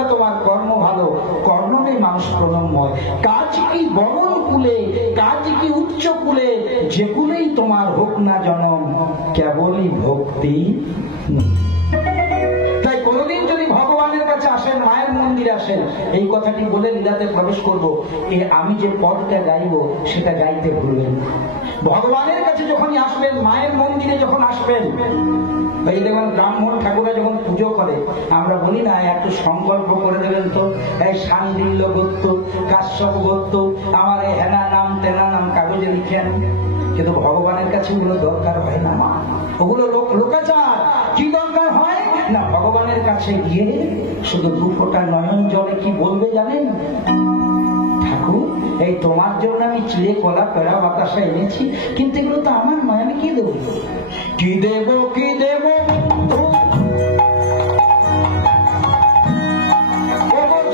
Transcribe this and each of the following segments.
কথা, তোমার কর্ম ভালো, কর্মে মানুষ প্রণম্যয়। কাজ কি বরণ কুলে, কাজ কি উচ্চ কুলে, যে কুলেই তোমার হোক না জনম, কেবলই ভক্তি। তাই কোনদিন যদি ভগবানের কাছে আসেন, মায়ের মন্দিরে আসেন, এই কথাটি বলে লীলাতে প্রবেশ করব, আমি যে পদটা গাইব সেটা গাইতে ভুলবেন। ভগবানের কাছে যখনই আসবেন, মায়ের মন্দিরে যখন আসবেন, এই দেখুন ব্রাহ্মণ ঠাকুরা যখন পুজো করে, আমরা বলি না একটু সংকল্প করে দেবেন তো, এই শান্ডিল্য গোত্র, কাশ্যপ গোত্র, আমার এই হেনা নাম তেনা নাম কাগজে লিখে আনি। কিন্তু ভগবানের কাছে ওগুলো দরকার হয় না মা, ওগুলো লোকাচার। কি দরকার হয় না, ভগবানের কাছে গিয়ে শুধু দু ফোঁটা নয়ন জলে কি বলবে জানেন? ঠাকুর, এই তোমার জন্য আমি চিড়ে কলা পেড়া বাতাসা এনেছি, কিন্তু এগুলো তো আমার নয়, আমি কি দেবো? কি দেব, কি দেব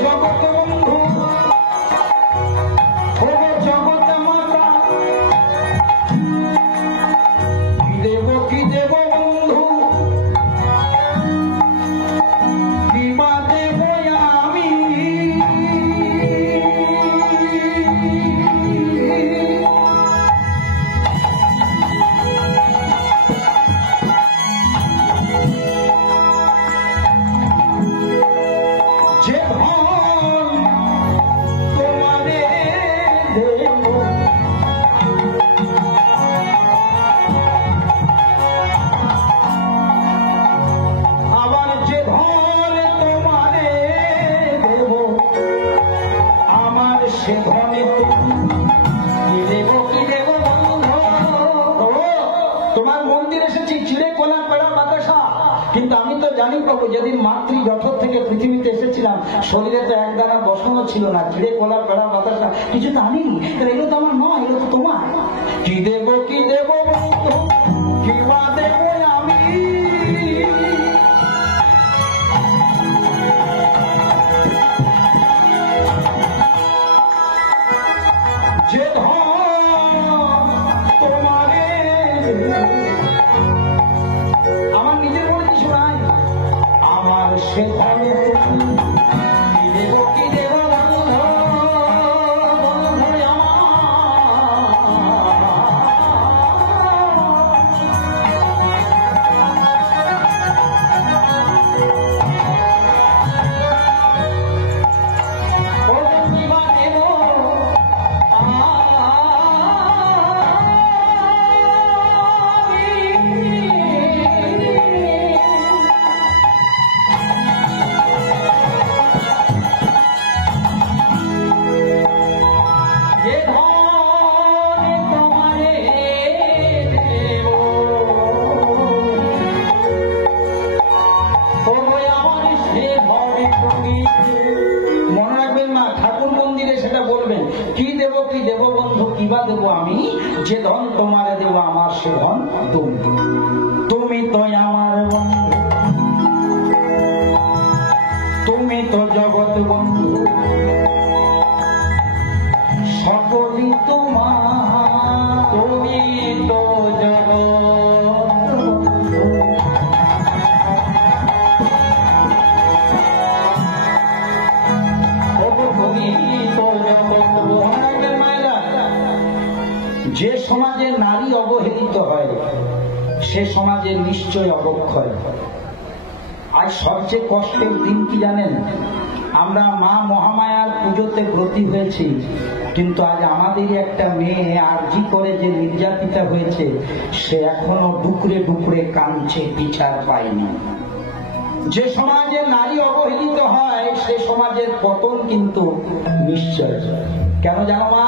জগৎ বন্ধু, জগৎ মাতা, কি দেব, কি দেব বন্ধু, কি বা দেব আমি? কিন্তু আমি তো জানি প্রভু, যেদিন মাতৃ জঠর থেকে পৃথিবীতে এসেছিলাম, শরীরে তো এক দানা বসানো ছিল না, চিড়ে কলা পেড়া বাতাসা কিছু তো আনিনি। এগুলো তো আমার নয়, এগুলো তো তোমার। কি দেব, কি দেব কি বা দেব আমি? যে তোমারে আমার নিজের মনে কিছু নাই, আমার সে ধরে কি দেব, কি দেব আমি? যে ধন তোমারে দেব আমার সে ধন তুমি। তুমি তো আমার বন্ধু, তুমি তো জগৎ বন্ধু, সকলই তোমার, তুমি তো জগৎ। যে সমাজে নারী অবহেলিত হয়, সে সমাজে নিশ্চয় অবক্ষয়। আজ সবচেয়ে কষ্টের দিন কি জানেন? আমরা মা মহামায়ার পুজোতে ব্রতী হয়েছি, কিন্তু আজ আমাদেরই একটা মেয়ে আরজি করে যে নির্যাতিতা হয়েছে, সে এখনো ডুকরে ডুকরে কাঁদছে, বিচার পায়নি। যে সমাজে নারী অবহেলিত হয়, সে সমাজের পতন কিন্তু নিশ্চয়। কেন জানো মা?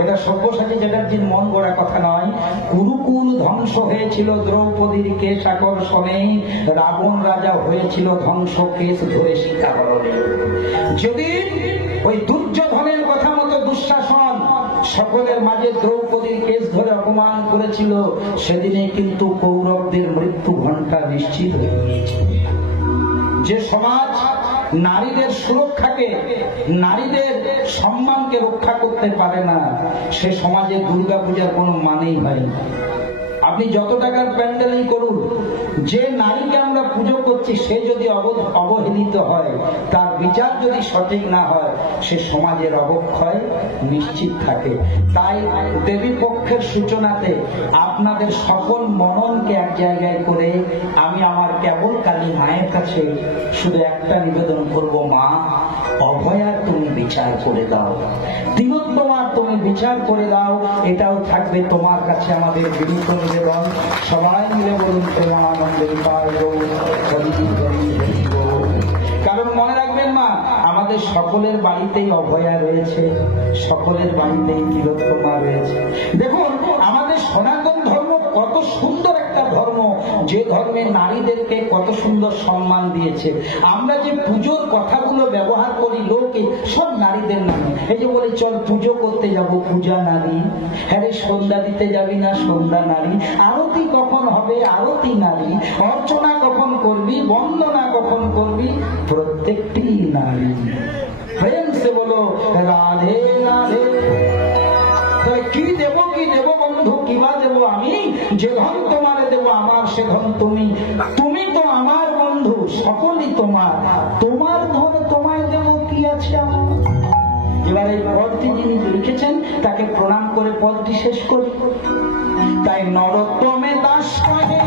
এটা সব্যসাচী চ্যাটার্জির মন গড়া কথা নয়। কুরুকুল ধ্বংস হয়েছিল দ্রৌপদীর কেশ আকর্ষণে, রাবণ রাজা হয়েছিল ধ্বংস কেশ ধরে সীতাহরণে। যেদিন ওই দুর্যোধনের কথা মতো দুঃশাসন সকলের মাঝে দ্রৌপদীর কেশ ধরে অপমান করেছিল, সেদিনে কিন্তু কৌরবদের মৃত্যু ঘণ্টা নিশ্চিত হয়ে গিয়েছিল। যে সমাজ নারীদের সুরক্ষাকে, নারীদের সম্মানকে রক্ষা করতে পারে না, সে সমাজে দুর্গা পূজার কোনো মানেই হয় না। আপনি যত টাকার প্যান্ডেলই করুন, যে নারীকে আমরা পুজো করছি সে যদি অবহেলিত হয়, তার বিচার যদি সঠিক না হয়, সে সমাজের অবক্ষয় নিশ্চিত থাকে। তাই দেবী পক্ষের সূচনাতে আপনাদের সকল মননকে এক জায়গায় করে আমি আমার কেবল কালী মায়ের কাছে শুধু একটা নিবেদন করব, মা অভয়ার তুমি বিচার করে দাও, তিলোত্তমার তুমি বিচার করে দাও। এটাও থাকবে তোমার কাছে আমাদের বিনীত নিবেদন। সবাই মিলে বলুন প্রেমানন্দের পায় গৌর হরি হরি হরি গৌর। কারণ মনে রাখবেন মা, আমাদের সকলের বাড়িতেই অভয়া রয়েছে, সকলের বাড়িতেই তিলোত্তমা রয়েছে। দেখুন আমাদের সনাতন ধর্ম কত সুন্দর একটা ধর্ম, যে ধর্মে নারীদেরকে কত সুন্দর সম্মান দিয়েছে। আমরা যে পুজোর কথাগুলো ব্যবহার করি লোকে, সব নারীদের নামে। এই যে বলে চল পুজো করতে যাব, পূজা নারী। হ্যাঁ রে, সন্ধ্যা দিতে যাবি না, সন্ধ্যা নারী। আরতি কখন হবে, আরতি নারী। অর্চনা কখন করবি, বন্দনা কখন করবি, প্রত্যেকটি নারী। প্রেম সে বলো রাধে রাধে। কি দেব বন্ধু, কিবা দেব আমি? যে ধন তোমারে দেব আমার, সে ধন তুমি। তুমি তো আমার বন্ধু, সকলই তোমার। তোমার ধন তোমায় দেব, কি আছে আমার? এবার এই পদটি যিনি লিখেছেন তাকে প্রণাম করে পদটি শেষ করি। তাই নরোত্তমে দাস কহে,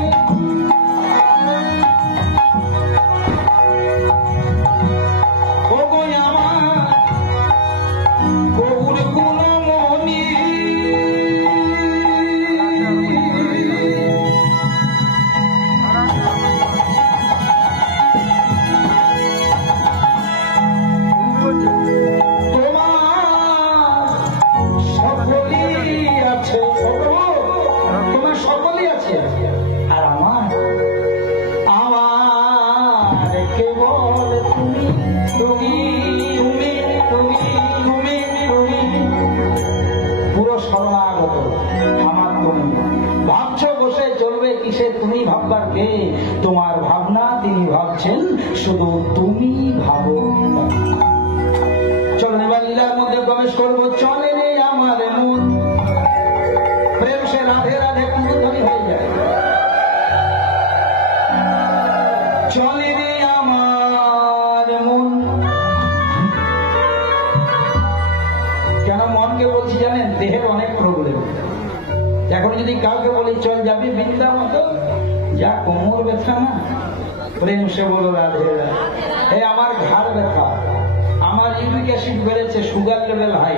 তুমি ভাববার কে? তোমার ভাবনা তিনি ভাবছেন, শুধু তুমি ভাবো। চলো এবার লীলার মধ্যে প্রবেশ করবো। চলে রে আমার মন, প্রেম সে রাধে রাধে কুমুদধ্বনি হয়ে যায়। চলে রে আমার মন। কেন মনকে বলছি জানেন? দেহের অনেক প্রবলেম। এখন যদি কাউকে বলি চল যাবি বৃন্দাবন, যা কোমর ব্যথা না, প্রেম সে বলো রাধে রাধে। এই আমার ঘাড় ব্যথা, আমার ইউরিক অ্যাসিড বেড়েছে, সুগার লেভেল হাই।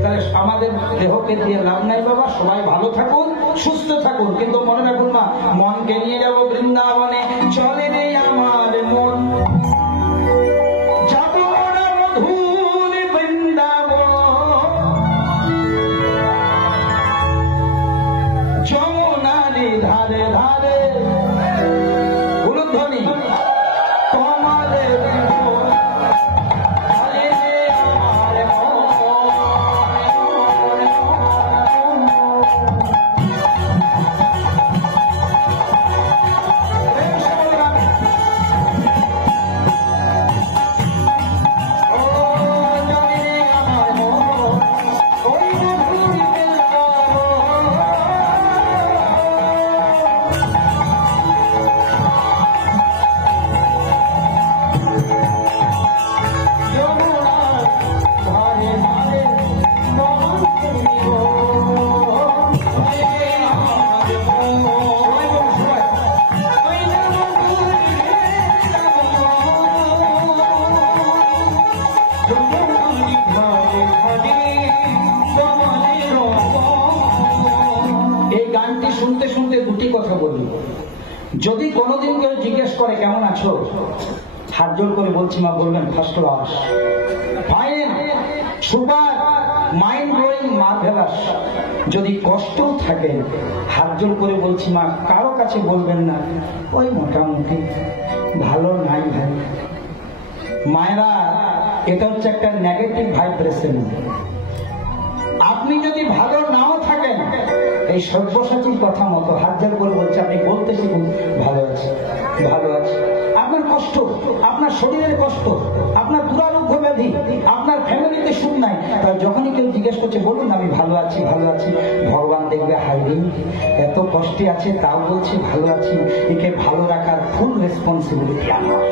তাহলে আমাদের দেহকে দিয়ে লাভ নাই বাবা। সবাই ভালো থাকুন, সুস্থ থাকুন, কিন্তু মনে রাখুন না, মনকে নিয়ে যাবো বৃন্দাবনে। চলে রে আমার মন, যাবো না মধুর বৃন্দাবন, যমুনারি ধারে ধারে উলুধ্বনি তোমাদের শুনতে শুনতে দুটি কথা বলি। যদি কোনোদিন কেউ জিজ্ঞেস করে কেমন আছো, হাত জোর করে বলছি মা, বলবেন first class, fine, super, mind blowing, marvellous. যদি কষ্ট থাকে হাত জোর করে বলছি মা, কারো কাছে বলবেন না ওই মোটামুটি, ভালো নাই ভাই। মায়েরা, এটা হচ্ছে একটা নেগেটিভ ভাইব্রেশন। আপনি যদি ভালো নাও থাকেন, এই সব্যসাচীর কথা মতো হাত জোর করে বলছে, আপনি বলতে শিখুন ভালো আছে, ভালো আছে। আপনার কষ্ট, আপনার শরীরের কষ্ট, আপনার দুরারোগ্য ব্যাধি, আপনার ফ্যামিলিতে সুখ নাই, তাই যখনই কেউ জিজ্ঞেস করছে বলুন আমি ভালো আছি ভালো আছি, ভগবান দেখবে হাইরে এত কষ্টে আছে তাও বলছে ভালো আছি, একে ভালো রাখার ফুল রেসপন্সিবিলিটি আমার।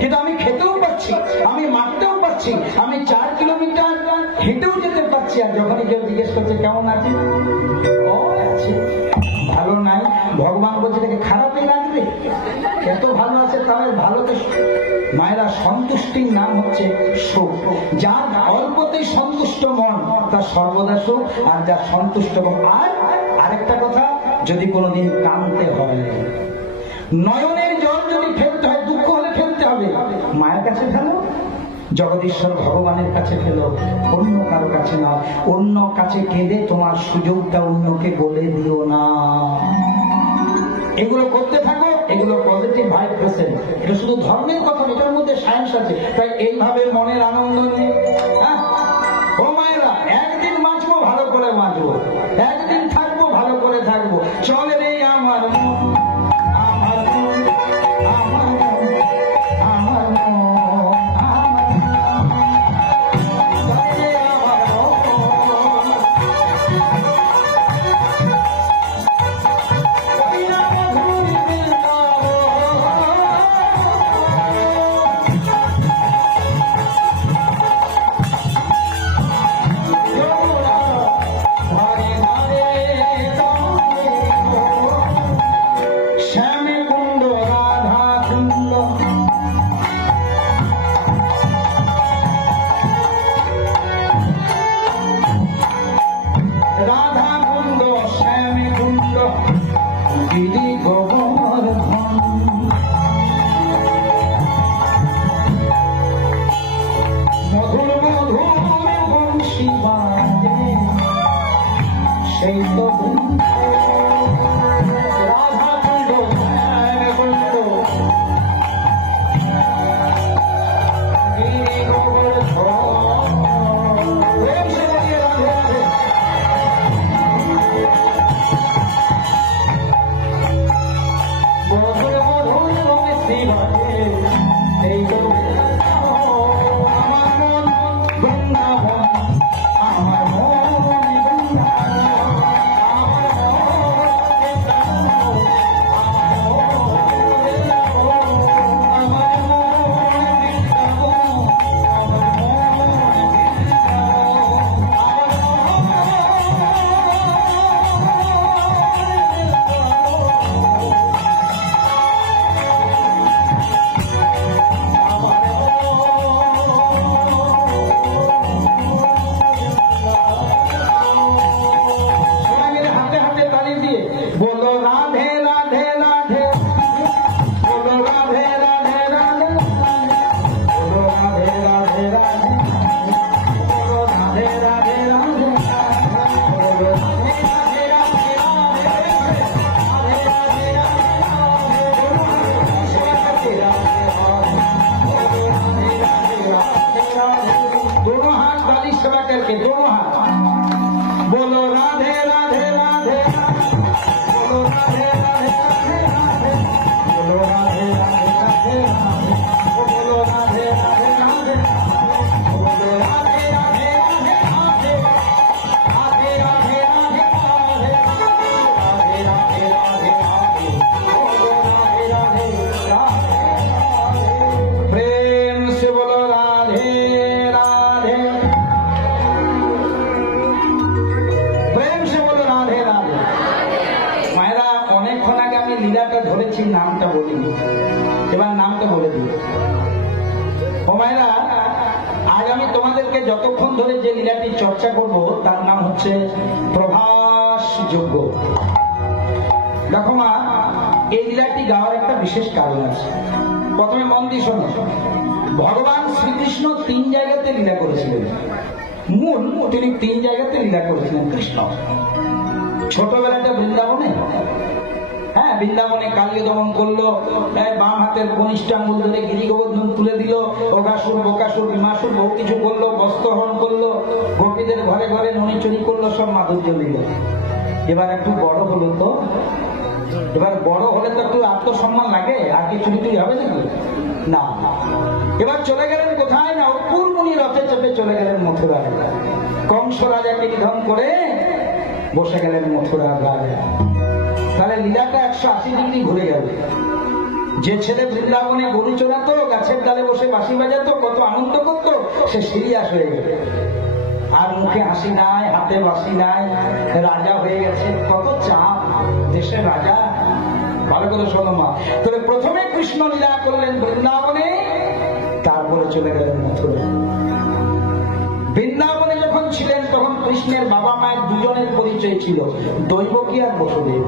কিন্তু আমি খেতেও পারছি, আমি মারতেও পারছি, আমি 4 কিলোমিটার হেঁটেও যেতে পারছি, আর যখনই কেউ জিজ্ঞেস করছে কেমন আছে, ও আছে ভালো নাই, ভগবান বলছে এটাকে খারাপই লাগবে, এত ভালো আছে তাহলে ভালোতে। মায়েরা সন্তুষ্টির নাম হচ্ছে সুখ। যার অল্পতেই সন্তুষ্ট মন তার সর্বদা সুখ, আর যার সন্তুষ্ট মন। আর আরেকটা কথা, যদি কোনোদিন কাঁদতে হয়, নয়নের জল যদি ফেলতে হয়, দুঃখ হলে ফেলতে হবে, মায়ের কাছে ফেলো, জগদীশ্বর ভগবানের কাছে ফেলো, অন্য কারো কাছে না। অন্য কাছে কেঁদে তোমার সুযোগটা অন্যকে বলে দিও না। এগুলো করতে থাকো, এগুলো পজিটিভ ভাইব্রেশন। এটা শুধু ধর্মের কথা, এটার মধ্যে সায়েন্স আছে। তাই এইভাবে মনের আনন্দ নিয়ে ও মায়েরা, একদিন বাঁচবো ভালো করে বাঁচবো, একদিন থাকবো ভালো করে থাকবো। চলে রে আমার মন, আমার মন, আমার মন, আমার মন, নামটা বলিনি, এবার নামটা বলে দিই। ও মায়েরা, আজ আমি তোমাদেরকে যতক্ষণ ধরে যে লীলাটি চর্চা করব তার নাম হচ্ছে প্রভাস যজ্ঞ। দেখো মা, এই লীলাটি গাওয়ার একটা বিশেষ কারণ আছে। প্রথমে মন দিয়ে শোনো, ভগবান শ্রীকৃষ্ণ 3 জায়গাতে লীলা করেছিলেন। মূল তিনি 3 জায়গাতে লীলা করেছিলেন কৃষ্ণ। ছোটবেলাটা বৃন্দাবনে, হ্যাঁ বৃন্দাবনে কালিয় দমন করলো, বাম হাতের কনিষ্ঠ আঙ্গুল ধরে গিরি গোবর্ধন তুলে দিল, অগাসুর বকাসুর বিমাসুর বহু কিছু করলো, বস্ত্রহরণ করলো, গোপীদের ঘরে ঘরে ননি চুরি করলো, সব মাধুর্য দিল। এবার একটু বড় হলো তো, এবার বড় হলে তো একটু আত্মসম্মান লাগে, আর কি চুরি টুরি হবে নাকি? না, এবার চলে গেলেন কোথায় না, পূর্বনি রথে চেপে চলে গেলেন মথুরায়। কংস রাজাকে নিধন করে বসে গেলেন মথুরার রাজা। তাহলে লীলাটা 180 ডিগ্রি ঘুরে গেল। যে ছেলে বৃন্দাবনে গরু চড়াতো, গাছের ডালে বসে বাঁশি বাজাতো, কত আনন্দ করতো, সে সিরিয়াস হয়ে গেল। আর মুখে হাসি নাই, হাতে বাঁশি নাই, রাজা হয়ে গেছে। কত চাপ দেশের রাজা। ভালো করে শোনো মা, তবে প্রথমে কৃষ্ণ লীলা করলেন বৃন্দাবনে, তারপরে চলে গেলেন মথুরা। বৃন্দাবনে যখন ছিলেন তখন কৃষ্ণের বাবা মায়ের দুজনের পরিচয় ছিল, দৈবকী আর বসুদেব।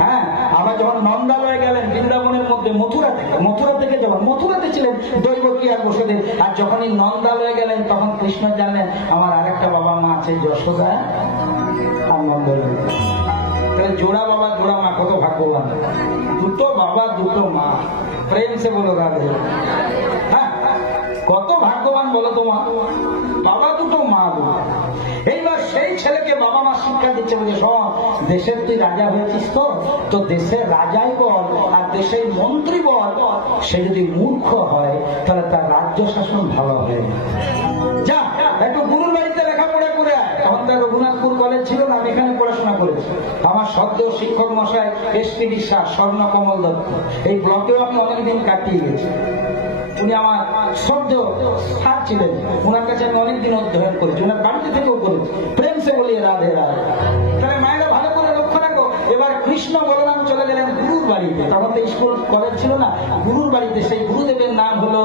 হ্যাঁ, আবার যখন নন্দালয়ে গেলেন বৃন্দাবনের মধ্যে মথুরা থেকে যখন মথুরাতে ছিলেন দৈবকী আর বসুদেব, আর যখনই নন্দালয়ে গেলেন তখন কৃষ্ণ জানলেন আমার আরেকটা বাবা মা আছে, যশোদা আর নন্দলাল। জোড়া বাবা জোড়া মা, কত ভাগ্যবান। দুটো বাবা দুটো মা, প্রেম সে বলো রাধে। হ্যাঁ, কত ভাগ্যবান বলো তো মা, বাবা দুটো মা দুটো। এইবার সেই ছেলেকে বাবা মা শিক্ষা দিচ্ছে, বলে শোন, দেশের তুই রাজা হয়েছিস, তো দেশের রাজাই বল আর দেশের মন্ত্রী বল, সে যদি মূর্খ হয় তাহলে তার রাজ্য শাসন ভালো হয়। যা একটু গুরুর বাড়িতে লেখাপড়া করে আয়। তখন তার রঘুনাথপুর কলেজ ছিল না, আমি এখানে পড়াশোনা করেছি। আমার সদ্য শিক্ষক মশাই এসপি বিশ্বাস, স্বর্ণকমল দত্ত, এই ব্লকেও আমি অনেকদিন কাটিয়ে গেছি। উনি আমার সদ্য স্যার ছিলেন, ওনার কাছে আমি অনেকদিন অধ্যয়ন করেছি, ওনার বাড়িতে থেকেও করেছি। প্রেম সে বলি রাধে রাধে। তাহলে মায়েরা ভালো করে লক্ষ্য রাখো। এবার কৃষ্ণ বলরাম চলে গেলেন গুরুর বাড়িতে। তখন তো স্কুল কলেজ ছিল না, গুরুর বাড়িতে। সেই গুরুদেবের নাম হলো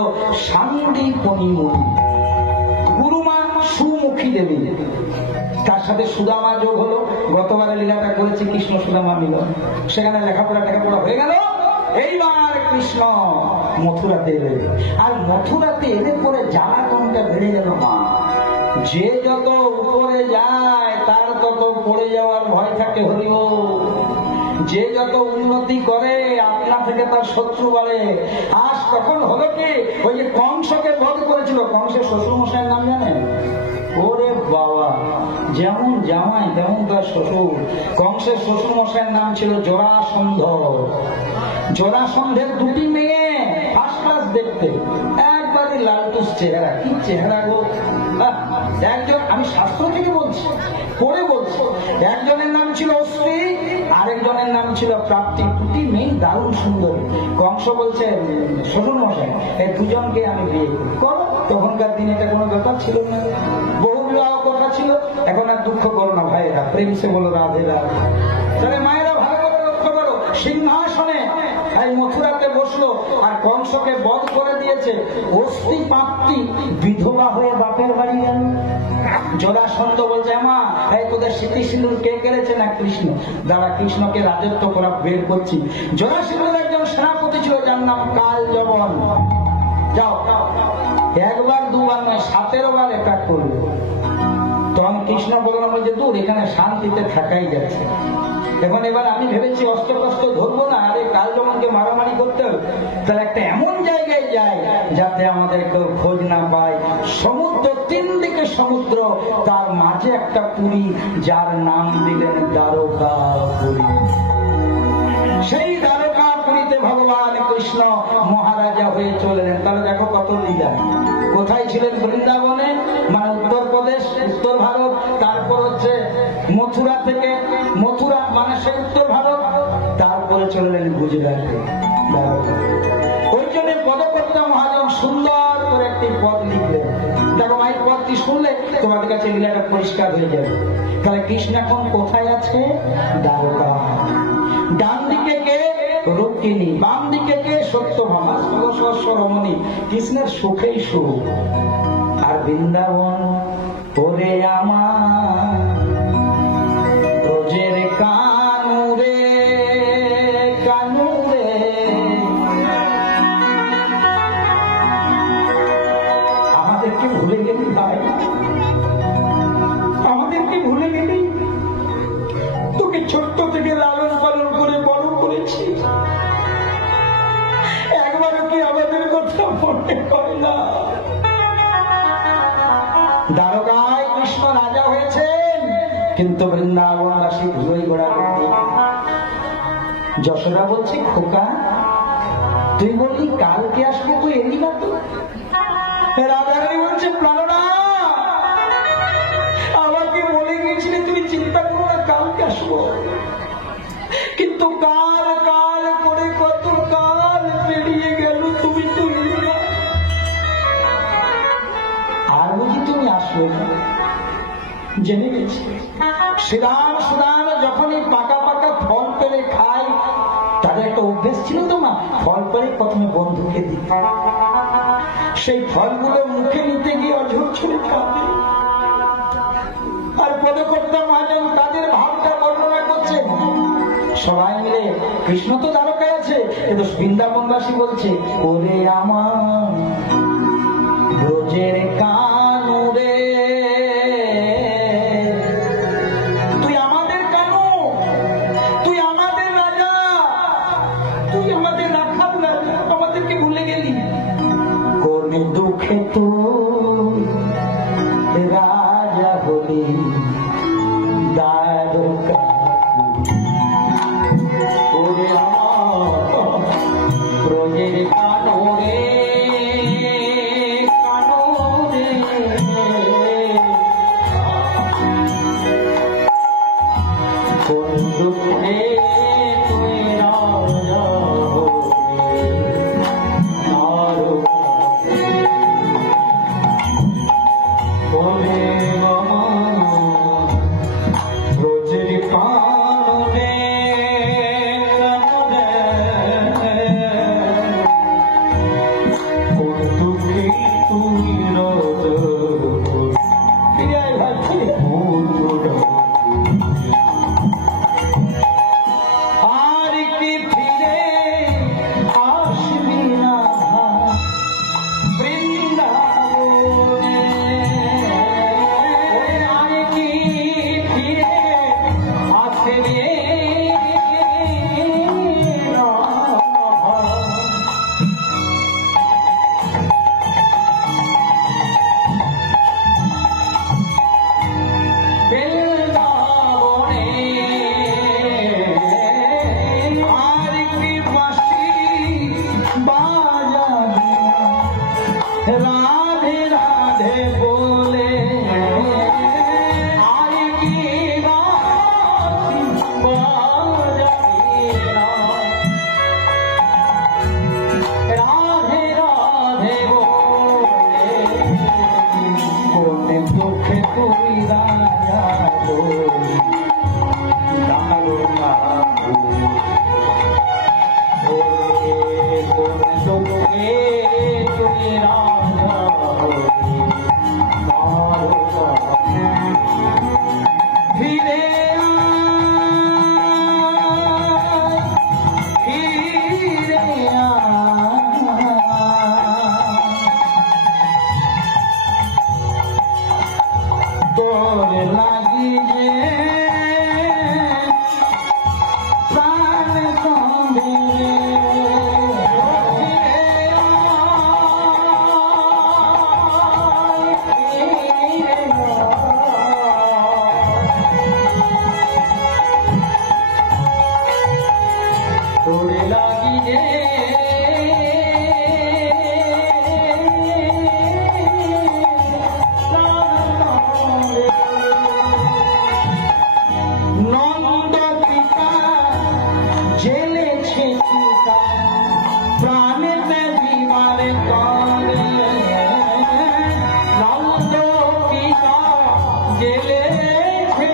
শান্তিপণিমুনি, গুরুমা সুমুখী দেবী। তার সাথে সুদামা যোগ হলো। গতবারে লীলাটা করেছি কৃষ্ণ সুদামা মিলন, সেখানে লেখাপড়া হয়ে গেল। এইবার কৃষ্ণ মথুরাতে এলেন, আর মথুরাতে এলে পরে জ্বালাতনটা বেড়ে গেল মা। যে যত উপরে যায় তার তত পড়ে যাওয়ার ভয় থাকে। হরিও, যে যত উন্নতি করে আপনা থেকে তার শত্রু বাড়ে। আজ তখন হলো কি, ওই যে কংসকে বধ করেছিল, কংসের শ্বশুর মশাইয়ের নাম জানেন? ওরে বাবা, যেমন জামাই তেমন তার শ্বশুর। কংসের শ্বশুর মশাইয়ের নাম ছিল জরাসন্ধ। জরাসন্ধের দুটি মেয়ে ফার্স্ট ক্লাস দেখতে, একবারই লালটুস চেহারা। কি চেহারা গো! একজন, আমি শাস্ত্র থেকে বলছি, পড়ে বলছি, একজনের নাম ছিল অস্ত্রী, আরেকজনের নাম ছিল প্রাপ্তি। দুটি মেয়ে দারুণ সুন্দরী। কংস বলছে শ্বশুর মশাই, এই দুজনকে আমি বিয়ে করো। তখনকার দিনে এটা কোনো ব্যাপার ছিল না, বহু বিবাহ কথা ছিল। এখন আর দুঃখ করো না ভাইয়েরা, প্রেম সে বলো রাধে রাধে। তাহলে মায়েরা ভালো করে লক্ষ্য করো, সিংহাসনে মথুরাতে বসলো আর কংসকে বধ করে দিয়েছে। অস্থি প্রাপ্তি বিধবা হয়ে বাপের বাড়ি গেল। জরাসন্ধ বলছে, মা এই তোদের স্মৃতি সিঁদুর কে কেড়েছে? না কৃষ্ণ। যারা কৃষ্ণকে রাজত্ব করা বের করছি। জরাসন্ধের একজন সেনাপতি ছিল, যার নাম কাল যবন। যাও, একবার দুবার নয়, 17 বার অ্যাটাক করলো। তখন কৃষ্ণ বললাম যে দূর, এখানে শান্তিতে থাকাই যাচ্ছে। এবার আমি ভেবেছি অস্ত্র কষ্ট ধরবো না, আরে কাল যমনকে মারামারি করতে হবে, তাহলে একটা এমন জায়গায় যাই যাতে আমাদের কেউ খোঁজ না পায়। সমুদ্র, 3 দিকে সমুদ্র, তার মাঝে একটা পুরী, যার নাম দিলেন দ্বারকাপুরী। সেই দ্বারকাপুরীতে ভগবান কৃষ্ণ মহারাজা হয়ে চলেন। তাহলে দেখো কত লীলা। কোথায় ছিলেন? বৃন্দাবনে, মানে উত্তরপ্রদেশ, উত্তর ভারত। তারপর হচ্ছে মথুরা থেকে, মথুরা মানে সেই উত্তর ভারত। তারপরে চললেন গুজরাটে। ওই জন্য পদকর্তা মহাজন সুন্দর করে একটি পদ লিখলেন। দেখো এই পদটি শুনলে তোমাদের কাছে লীলাটা পরিষ্কার হয়ে যাবে। তাহলে কৃষ্ণ এখন কোথায় আছে? দ্বারকা। ডান দিকে কে? রুক্মিণী। বাম দিকে কে? সত্যভামা। রমণী। কৃষ্ণের সুখেই সুখ। আর বৃন্দাবন ওরে আমার রোজের কানুরে কানুরে, আমাদেরকে ভুলে গেলি ভাই, আমাদেরকে ভুলে গেলি। তোকে ছোট্ট থেকে লালন পালন করে বড় করেছি, একবারও কি আমাদের কথা মনে করে না? দ্বারকায় কৃষ্ণ রাজা হয়েছেন, কিন্তু বৃন্দাবনবাসী ধুলোই গোড়া করতে। যশোদা বলছে, খোকা তুই বললি কালকে আসবো, তুই এলি না তো। রাধারানী বলছে প্রাণনা, আমাকে বলে গেছিলে তুমি চিন্তা করো না, কালকে আসবো। কিন্তু কাল কাল করে কত কাল পেরিয়ে গেল, তুমি তো এলে না। আর বুঝি তুমি আসবে না? জেনে গেছি শ্রীরাম সুরাম যখনই পাকা পাকা ফল পেরে খায়, তাদের একটা অভ্যেস ছিল তো মা, ফল পেরে প্রথমে বন্ধুকে দিতে। সেই ফলগুলো মুখে নিতে গিয়ে অঝোর ছুড়ে খাবে। আর পদকর্তা মহাজন তাদের ভাবটা বর্ণনা করছেন। সবাই মিলে কৃষ্ণ তো দ্বারকায় আছে, কিন্তু বৃন্দাবনবাসী বলছে ওরে আমার ব্রজের কানুরে, তুই আমাদের কানু, তুই আমাদের রাজা, তুই আমাদের রাখাল রাজা, আমাদেরকে ভুলে গেলি। কোন দুঃখে তো রাজা হলি দ্বারকা, ওরে আমার ব্রজের কানুরে কানুরে, কোন দুঃখে তুই রাজা হলি দ্বারকা, ওরে আমার ব্রজের কানুরে কানুরে, কোন দুঃখে তুই রাজা হলি। ফিরে আয় ভাই, ফিরে আর কি ফিরে আসবি না বৃন্দাবনে, আর কি ফিরে আসবি না। বৃন্দাবনে আর কি বাঁশি বাজাবি, রাধে রাধে বলে, আর কি বাঁশি বাজাবি না, রাধে রাধে বলে, কোন দুঃখে তুই রাজা হলি দ্বারকা, কোন দুঃখে তুই রাজা হলি দ্বারকা। ফিরে আয়, ফিরে আয়, তোর লাগি যে প্রাণ কাঁদে, তোর লাগি যে নন্দ পিতা জেলেছে পিতা, প্রাণে বিমানে করে, নন্দ পিতা জেলেছে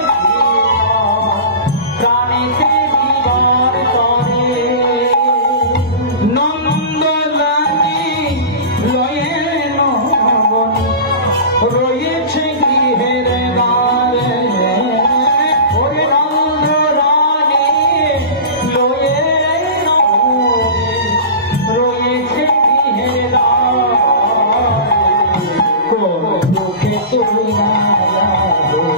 প্রাণীতে বিবার করে, নন্দ লাগি লয়ে নবনী রয়েছে গৃহের দ্বারে, ওরে নন্দ রানী লয়ে নবনী রয়েছে গৃহের দ্বারে, কোন দুঃখে তুই রাজা হলি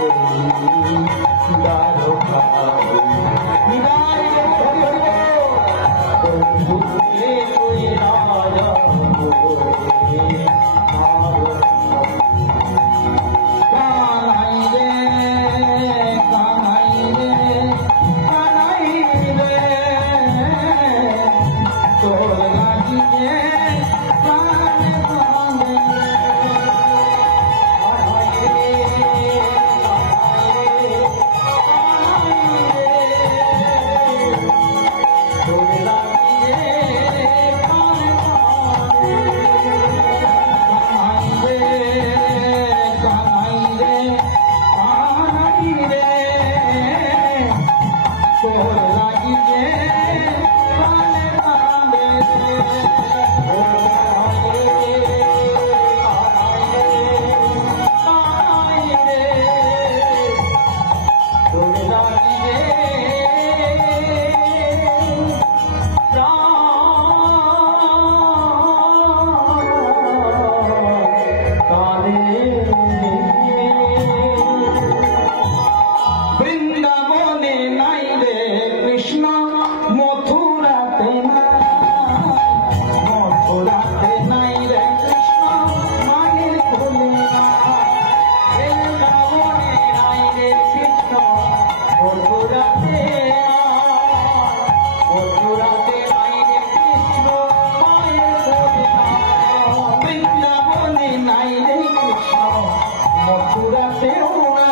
মথুরাতেও না,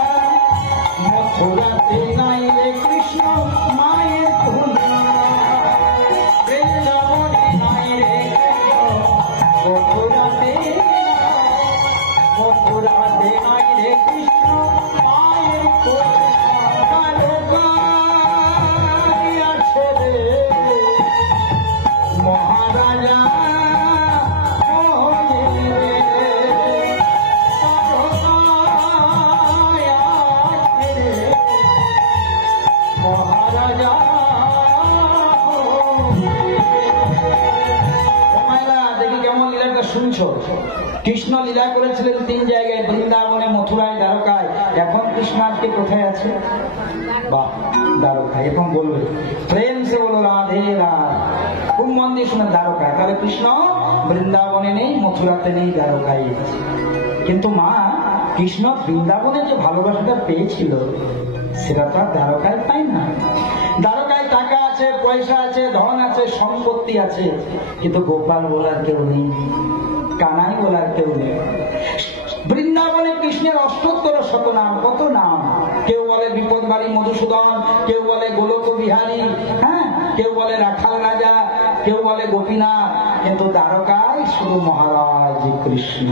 মথুরাতে নাই রে কৃষ্ণ মায়ের তুলনা, বৃন্দাবনে নাই রে কৃষ্ণ মথুরাতে, মথুরাতে নাই রে কৃষ্ণ মায়ের তুলনা, আছে রে মহারাজা শুনছো? কৃষ্ণ লীলা করেছিলেন 3 জায়গায়, বৃন্দাবনে, মথুরায়, দ্বারকায়। এখন কৃষ্ণ আজকে কোথায় আছে? বাহ, দ্বারকায়। এখন বলবে প্রেম সে বলো রাধে রাধে, খুব মন দিয়ে শুনে, দ্বারকায়। তাহলে কৃষ্ণ বৃন্দাবনে নেই, মথুরাতে নেই, দ্বারকায় আছে। কিন্তু মা, কৃষ্ণ বৃন্দাবনে যে ভালোবাসাটা পেয়েছিল সেটা তো আর দ্বারকায় পাই না। দ্বারকায় টাকা আছে, পয়সা আছে, ধন আছে, সম্পত্তি আছে, কিন্তু গোপাল বলার কেউ নেই, কানাই বলার কেউ নেই। বৃন্দাবনে কৃষ্ণের 78 শতনাম, কত নাম। কেউ বলে বিপদবাড়ি মধুসূদন, কেউ বলে গোলক বিহারী, হ্যাঁ, কেউ বলে রাখাল রাজা, কেউ বলে গোপীনাথ, কিন্তু দ্বারকায় শুধু মহারাজ কৃষ্ণ।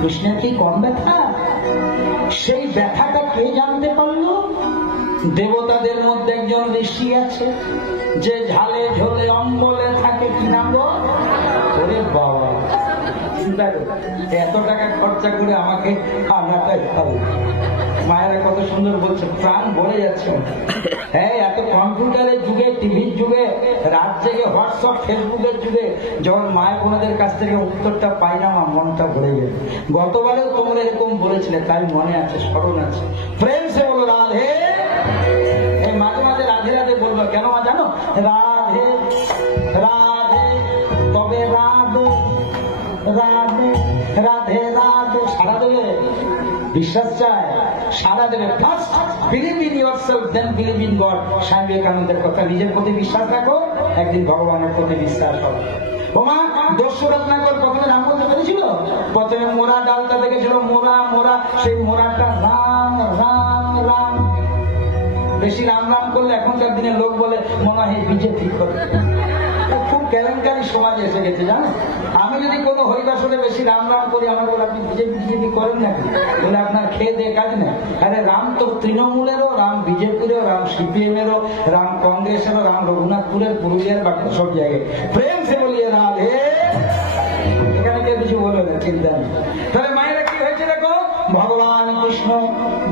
কৃষ্ণের কি কম ব্যথা? সেই ব্যথাটা কে জানতে পারলো? দেবতাদের মধ্যে একজন ঋষি আছে, যে ঝালে ঝোলে অম্বলে থাকে। কি নাম গো? ওরে বাবা, চিন্তা করো, এত টাকা খরচা করে আমাকে খানাটাই খাবো। মায়েরা কত সুন্দর বলছে, প্রাণ ভরে যাচ্ছে। হ্যাঁ, এত কম্পিউটারের যুগে, টিভির যুগে, রাত জেগে হোয়াটসঅ্যাপ ফেসবুকের যুগে যখন মায়ের বোনদের কাছ থেকে উত্তরটা পাই না, আমার মনটা ভরে যায়। গতবারেও তোমরা এরকম বলেছিলে, তাই মনে আছে, স্মরণ আছে। প্রেম সে বলো রাধে। এই মাঝে মাঝে রাধে রাধে বলবো, কেন মা জানো? রাধে রাধে, তবে রাধে রাধে রাধে রাধে সারা দেবে। বিশ্বাস চায়, সারা দেবে। First believe in yourself, then believe in God. Swami বিবেকানন্দের কথা, নিজের প্রতি বিশ্বাস রাখো, একদিন ভগবানের প্রতি বিশ্বাস হবে। ওমা, দস্যুরত্নাকর প্রথমে নাম বলতে পেরেছিল? প্রথমে মোরা ডালটা দেখেছিল, মোরা মোরা, সেই মোরাটা রাম রাম রাম। বেশি রাম রাম করলে এখনকার দিনে লোক বলে মনে হয় বিজেপি করে। খুব কেলেঙ্কারি সমাজ এসে গেছে, জানো? আমি যদি কোনো হরিবাসনে বেশি রাম রাম করি, আমার বলে আপনি বিজেপি করেন নাকি? বলে আপনার খেয়ে দিয়ে কাজ নেই। আরে রাম তো তৃণমূলেরও, রাম বিজেপিরও, রাম সিপিএম এরও, রাম কংগ্রেসেরও, রাম রঘুনাথপুরের, পুরুলিয়ার, বাকি সব জায়গায়। প্রেম সে বলিয়ে রাধে, এখানে কেউ কিছু বলবে না, চিন্তা নেই। তাহলে মায়েরা কি হয়েছে দেখো, ভগবান কৃষ্ণ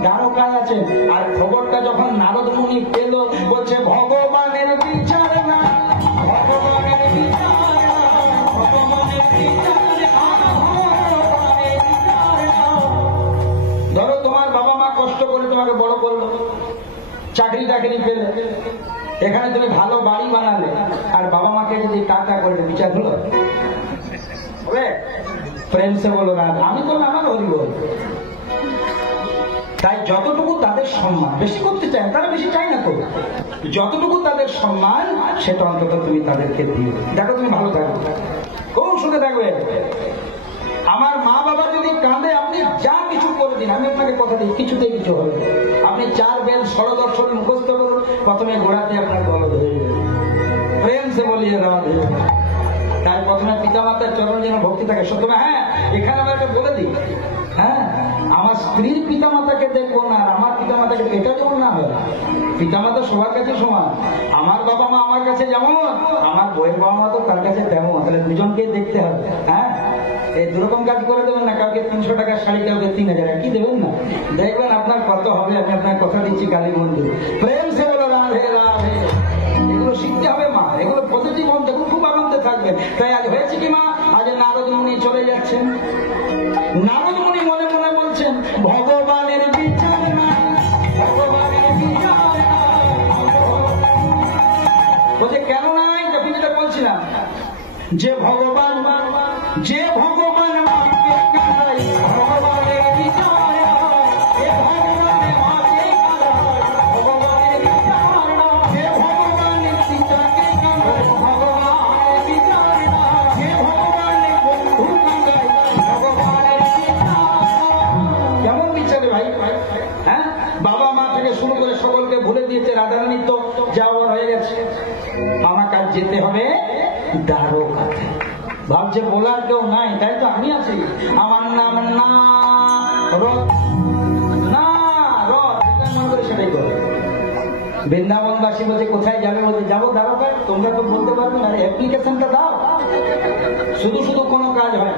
দ্বারকায় আছেন। আর খবরটা যখন নারদ মুনি পেল, বলছে ভগবানের বিচার না, ভগবানের বিচার না, ভগবানের বিচার না। ধরো তোমার বাবা মা কষ্ট করে তোমাকে বড় করলো, চাকরি টাকরি পেলে, এখানে তুমি ভালো বাড়ি বানালে, আর বাবা মাকে যদি টাকা করে, বিচার হলো? প্রেম সে বলো না, আমি বললাম আমার হরি বল। তাই যতটুকু তাদের সম্মান, বেশি করতে চায়, তারা বেশি চায় না তো, যতটুকু তাদের সম্মান সেটা অন্তত তুমি তাদেরকে দিও। দেখো তুমি ভালো থাকবে, খুব সুখে থাকবে। আমার মা বাবা যদি কাঁদে, আপনি যা কিছু করে দিন, আমি আপনাকে কথা দিই, কিছুতেই কিছু হবে। আপনি 4 বেল ষড়দর্শন মুখস্থ করুন, প্রথমে গোড়াতে আপনার গলদ হয়ে যাবে। প্রেম সে বলিয়ে রাধে। তাই প্রথমে পিতা মাতার চরণ যেন ভক্তি থাকে। সুতরাং হ্যাঁ, এখানে আমি একটা বলে দিই, হ্যাঁ, আমার স্ত্রীর পিতা মাতাকে দেখবো না, আর আমার পিতা মাতাকে, এটা যেমন না হয়। পিতা মাতা সবার কাছে সমান। আমার বাবা মা আমার কাছে যেমন, আমার বইয়ের বাবা মা তো তার কাছে তেমন। তাহলে দুজনকেই দেখতে হবে। হ্যাঁ, এই দুরকম কাজ করে দেবেন না, কাউকে 300 টাকার শাড়ি, কাউকে 3000, কি দেবেন না, দেখবেন আপনার কত হবে। আমি আপনার কথা দিচ্ছি কালী মন্দিরে। প্রেম সে বলো রাধে রাধে। এগুলো শিখতে হবে মা, এগুলো পজিটিভ হবে, দেখুন খুব আনন্দে থাকবেন। তাই আজ হয়েছে কি মা, আজ নারদ মুনি চলে যাচ্ছেন। নারদ মুনি মনে মনে বলছেন, ভগবানের বিচার না, ভগবানের বিচার না। বলছে কেন নাই? যখন যেটা বলছিলাম, যে ভগবান, যে ভগবান মাকে কাঁদায়, ভগবানের বিচার হয়। এ ভগবানের মাকে কাঁদায়, ভগবানের বিচার না। যে ভগবানের পিতাকে কাঁদায়, ভগবানের বিচার না। যে ভগবানের বন্ধু কাঁদায়, ভগবানের বিচার না। দ্বারকাতে। ভাবছে বলার কেউ নাই, তাই তো আমি আছি। আমার নাম না রথ, না রথ, মনে করে সেটাই করে। বৃন্দাবনবাসী বলছে কোথায় যাবে, বলছে যাবো দ্বারকায়। তোমরা তো বলতে পারবে না, অ্যাপ্লিকেশনটা দাও। শুধু শুধু কোনো কাজ হয়।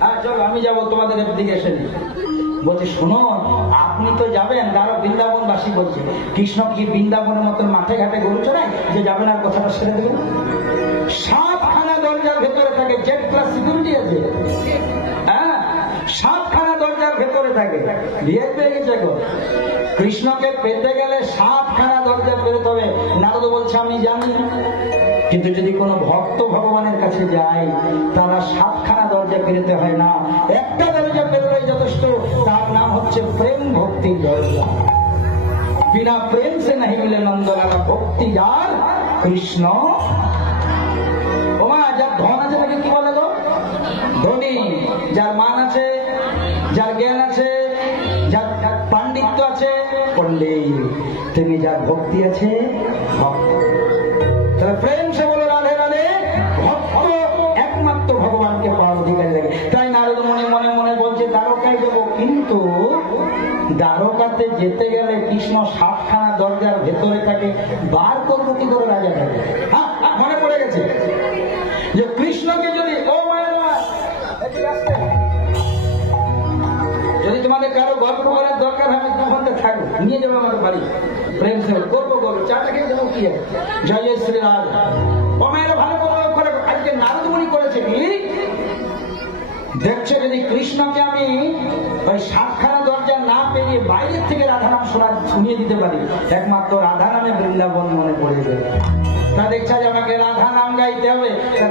হ্যাঁ চলো আমি যাবো তোমাদের অ্যাপ্লিকেশন। বলছে শোনো, আপনি তো যাবেন, দাঁড়ো। বৃন্দাবনবাসী বলছে কৃষ্ণ কি বৃন্দাবনের মতন মাঠে ঘাটে গরু চড়ায় যে যাবেন আর কথাটা সেরে দেবেন? 7খানা দরজার ভেতরে থাকে, জেড প্লাস সিকিউরিটি আছে। হ্যাঁ 7খানা দরজার ভেতরে থাকে। বিয়ে পেয়ে গেছে এখন। কৃষ্ণকে পেতে গেলে 7খানা দরজা পেরোতে হবে। নারদ বলছে আমি জানি, কিন্তু যদি কোনো ভক্ত ভগবানের কাছে যায় তারা 7খানা দরজা পেরোতে হয় না, একটা দরজা পেরোলে যথেষ্ট। তার নাম হচ্ছে প্রেম ভক্তির দরজা। বিনা প্রেম সে নাহি মিলে নন্দলালা, ভক্তি যার কৃষ্ণ। ওমা যার ধন আছে তাকে কি বলে গো? ধনী। যার মান আছে, যার জ্ঞান আছে, যার পাণ্ডিত্য আছে, পণ্ডিত। তিনি যার ভক্তি আছে, ভক্ত। প্রেম সে বলে রাধে রাধে, ভক্ত একমাত্র ভগবানকে পাওয়ার অধিকারী লাগে। তাই নারদ মুনি মনে মনে বলছে দ্বারকায় যাবো, কিন্তু দ্বারকাতে যেতে গেলে কৃষ্ণ 7খানা দরজার ভেতরে থাকে, বার করবো কি করে রাজা থাকে? হ্যাঁ মনে পড়ে গেছে যে কৃষ্ণকে যদি, ও মায়েরা যদি তোমাদের কারো গল্প করার দরকার হয় তখন তো থাকবো, নিয়ে যাবো আমাকে বাড়ি। প্রেম সে করবো করবো, চাটা খেয়ে যাবো কি জয় জয় শ্রী রাধা। ও মায়েরা ভালো করে আজকে নারদ মুনি করেছে কি দেখছো, যদি কৃষ্ণকে আমি ওই 7খানা দরজা না পেরিয়ে বাইরের থেকে রাধা নাম শুনিয়ে দিতে পারি, একমাত্র রাধা নামে বৃন্দাবন মনে পড়ে যাবে। তা দেখছে যে আমাকে রাধা নাম গাইতে হবে।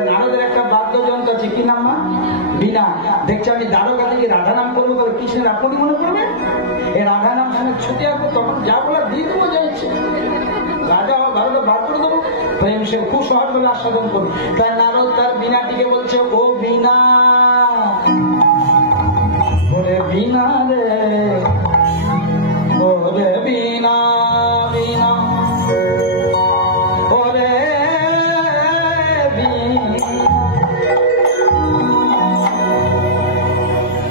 নারদের একটা বাদ্যযন্ত্র আছে, কি নাম না? বিনা। দেখছে আমি দ্বারকা থেকে রাধা নাম করবো, তবে কৃষ্ণের আপনি মনে করবে। এই রাধা নাম শুনে ছুটে আসবো, তখন যা বলার দিয়ে দেবো, যাচ্ছে রাজা ভারতে বার করে দেবো। প্রেম সে খুব সহজভাবে আস্বাদন করবে। তাই নারদ তার বিনাটিকে বলছে, ও বিনা, ওরে বিনা রে, ওরে বিনা বিনা, ওরে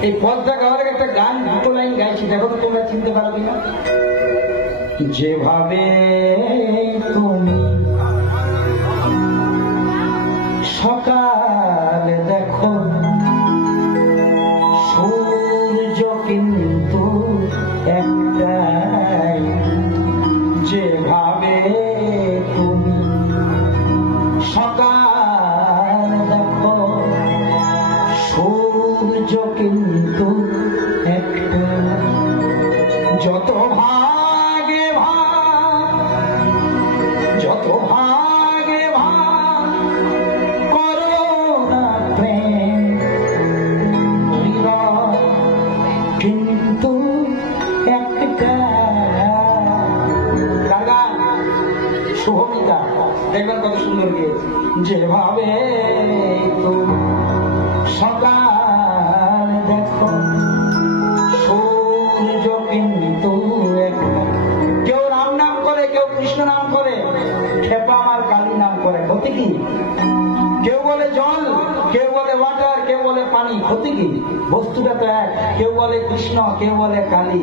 এই পদ্মা গাওয়ার একটা গান, দুটো লাইন গাইছি, দেখো তো তোমরা চিনতে পারবি না। যেভাবে তুমি সকালে দেখো সূর্য কিন্তু একটাই, যেভাবে তুমি সকাল দেখো সূর্য কিন্তু একটা, যত ভাগে ভাগ, যত ভাগে ভাগ করো না প্রেম, কিন্তু একটা। শুভমিতা দেখবেন কত সুন্দর গিয়েছে। যেভাবে তুমি সকাল দেখো সূর্য কিন্তু একটা। কেউ রাম নাম করে, কেউ কৃষ্ণ নাম করে, খেপা আমার কালী নাম করে, ক্ষতি কি? কেউ বলে জল, কেউ বলে ওয়াটার, কেউ বলে পানি, ক্ষতি কি? বস্তুটা তো এক। কেউ বলে কৃষ্ণ, কেউ বলে কালী।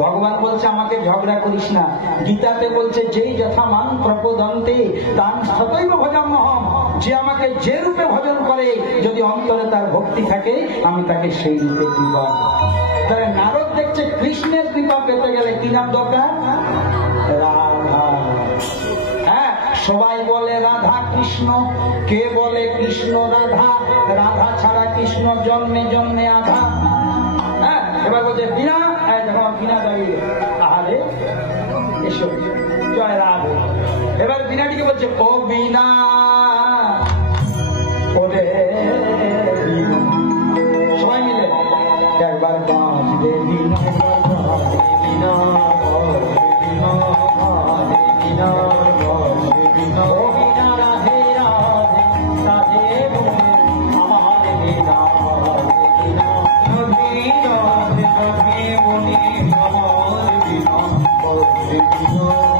ভগবান বলছে আমাকে ঝগড়া করিস না। গীতাতে বলছে যেই যথা মান প্রপদন্তে তান সতৈব ভজাম্যহম, যে আমাকে যে রূপে ভজন করে যদি অন্তরে তার ভক্তি থাকে আমি তাকে সেই রূপে কৃপা। তাহলে নারদ দেখছে কৃষ্ণের কৃপা পেতে গেলে কি নাম দরকার? রাধা। হ্যাঁ সবাই বলে রাধা কৃষ্ণ, কে বলে কৃষ্ণ রাধা, রাধা ছাড়া কৃষ্ণ জন্মে জন্মে আধা। হ্যাঁ এবার বলছে বিনা, দেখো বিনা দাঁড়িয়ে, আহারে এসো জয় রাধে। এবার বিনাটিকে বলছে ও বিনা, ওরে সবাই মিলে একবার বাঁচবে বিনা, বিনা বিনা বিনা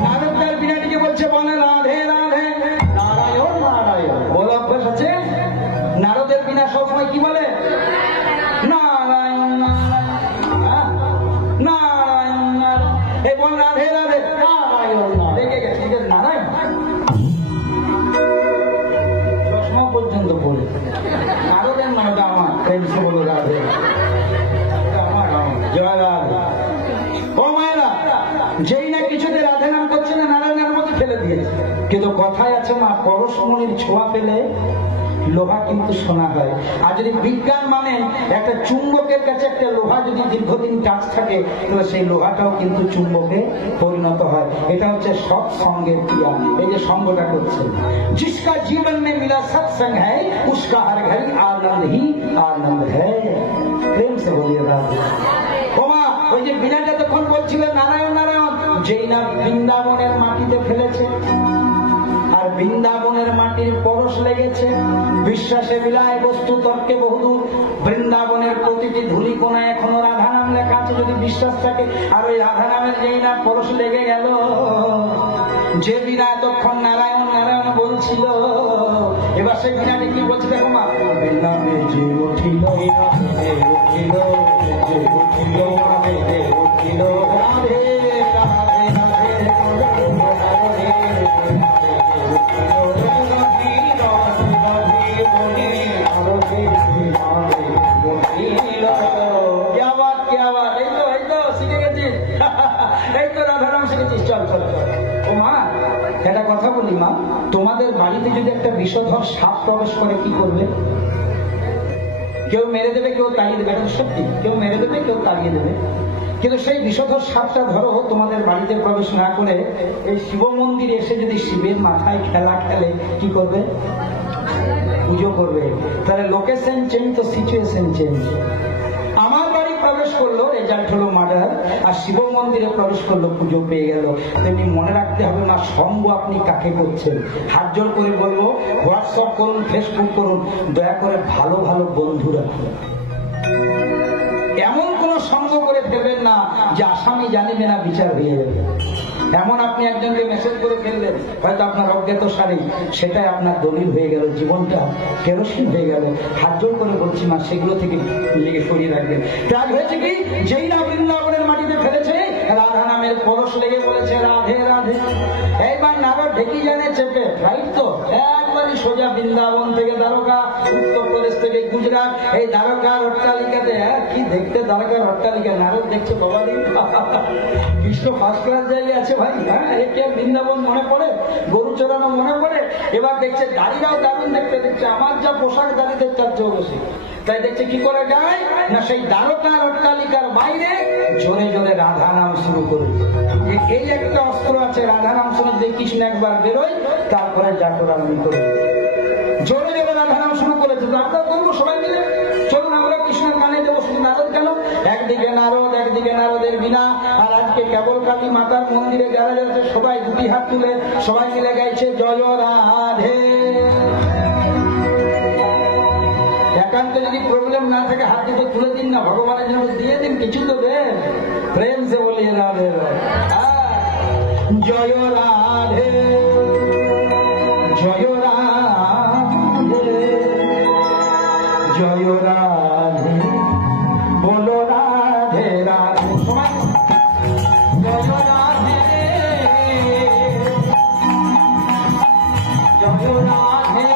নারদার বিনাটিকে বলছে বলে রাধে রাধে, নারায়ণ নারায়ণ। বল অভ্যাস আছে? সবাই কি বলে? নারায়ণ নারায়ণ নারায়ণ নারায়ণ। এই বল রাধে রাধে নারায়ণ লেগে গেছে নারায়ণ চশমা পর্যন্ত বলে নারদের নামটা আমার প্রেমসে বলো রাধে আমার জয় রাধে। ও মায়েরা, যেই না কিছুতে রাধে নাম করছে না নারায়ণের মধ্যে ফেলে দিয়েছে। কিন্তু কথায় আছে মা, পরশমণির ছোঁয়া পেলে লোহা কিন্তু সোনা হয়। আর যদি বিজ্ঞান মানেন, একটা চুম্বকের কাছে একটা লোহা যদি দীর্ঘদিন টাচ থাকে তাহলে সেই লোহাটাও কিন্তু চুম্বকে পরিণত হয়। এটা হচ্ছে সৎসঙ্গের ক্রিয়া। এই যে সঙ্গটা করছে, जिसका जीवन में मिला सत्संग है उसका हर घड़ी आनंद ही आनंद है। प्रेम से बोलिए राधे। ওমা, ওই যে বিনাটা তখন বলছিল নারায়ণ নারায়ণ, যেই না বৃন্দাবনের মাটিতে ফেলেছে আর বৃন্দাবনের মাটির পরশ লেগেছে, বিশ্বাসে বিলায় বস্তু তর্কে বহুদূর। বৃন্দাবনের প্রতিটি ধুলি কোনায় এখনো রাধা নাম লেখা আছে যদি বিশ্বাস থাকে। আর ওই রাধা নামের যেই না পরশ লেগে গেল, যে বিনা এতক্ষণ নারায়ণ নারায়ণ বলছিল, এবার সে বিনাটি কি বলছে দেখো মা, নামে যে উঠিল উঠিল যে উঠিল উঠিল রাধে রাধে রাধে একটা কথা বলি মা, তোমাদের বাড়িতে যদি একটা বিষধর সাপ প্রবেশ করে কি করবে? কেউ মেরে দেবে, কেউ তাড়িয়ে দেবে। এটা সত্যি, কেউ মেরে দেবে, কেউ তাড়িয়ে দেবে। কিন্তু সেই বিষধর সাপটা ধরো তোমাদের বাড়িতে প্রবেশ না করে এই শিব মন্দিরে এসে যদি শিবের মাথায় খেলা খেলে কি করবে? পুজো করবে। তাহলে লোকেশন চেঞ্জ তো সিচুয়েশন চেঞ্জ। আমার বাড়ি প্রবেশ করলো, রেজাল্ট হলো মার্ডার, আর শিব মন্দিরে প্রবেশ করলো, পুজো পেয়ে গেল। তেমনি মনে রাখতে হবে না সঙ্গ আপনি কাকে করছেন। হাত জোর করে বলবো, হোয়াটসঅ্যাপ করুন, ফেসবুক করুন, দয়া করে ভালো ভালো বন্ধু রাখুন। এমন কোন সঙ্গ করে ফেলবেন না যে আসামি জানিবে না, বিচার হয়ে যাবে। এমন আপনি একজনকে মেসেজ করে ফেললেন, হয়তো আপনার অজ্ঞাত সারি, সেটাই আপনার দলিল হয়ে গেল, জীবনটা কেরোসিন হয়ে গেল। হাত জোর করে বলছি মা, সেগুলো থেকে নিজেকে সরিয়ে রাখবেন। কাজ হয়েছে কি, যেই না বৃন্দাবনের মাটিতে ফেলেছে, রাধা নামের পরশ লেগে বলেছে রাধে রাধে। এইবার নাগর ঢেকি জানে চেপে, রাইট তো? একবারই সোজা বৃন্দাবন থেকে দ্বারকা, উত্তরপ্রদেশ থেকে গুজরাট, এই দ্বারকার অট্টালিকাতে কি দেখতে, দ্বারকার অট্টালিকা নারদ দেখছে বাবা কৃষ্ণ ফার্স্ট ক্লাস জায়গায় আছে ভাই। হ্যাঁ, একে বৃন্দাবন মনে পড়ে, গরু চড়ানো মনে পড়ে। এবার দেখছে দাড়িরাও দারুণ দেখতে, দেখছে আমার যা পোশাক দাঁড়িয়ে তার চেয়েও বেশি। তাই দেখছে কি করে যায় না, সেই দ্বারকার অট্টালিকার বাইরে জোরে জোরে রাধা নাম শুরু করে। এই একটা অস্ত্র আছে, রাধা নাম শুনে যে কৃষ্ণ একবার বেরোয়, তারপরে যা করার আমি করি। জোরে জোরে রাধা নাম শুরু করেছে, আমরা করবো সবাই মিলে, চলুন আমরা কৃষ্ণের গানে দেবো। শুধু নারদ কেন, একদিকে নারদ, একদিকে নারদের বিনা। আর আজকে কেবল কালী মাতার মন্দিরে যারা যাচ্ছে সবাই দুটি হাত তুলে সবাই মিলে গাইছে জয় রাধে। একান্ত যদি প্রবলেম না থাকে হাত দুটো তুলে দিন না, ভগবানের জন্য দিয়ে দিন, কিছু তো দেন। প্রেম সে বলিয়ে রাধে জয় রাধে জয় রাধে জয় রাধে, বলো রাধে রাধে, জয় রাধে জয় রাধে জয় রাধে।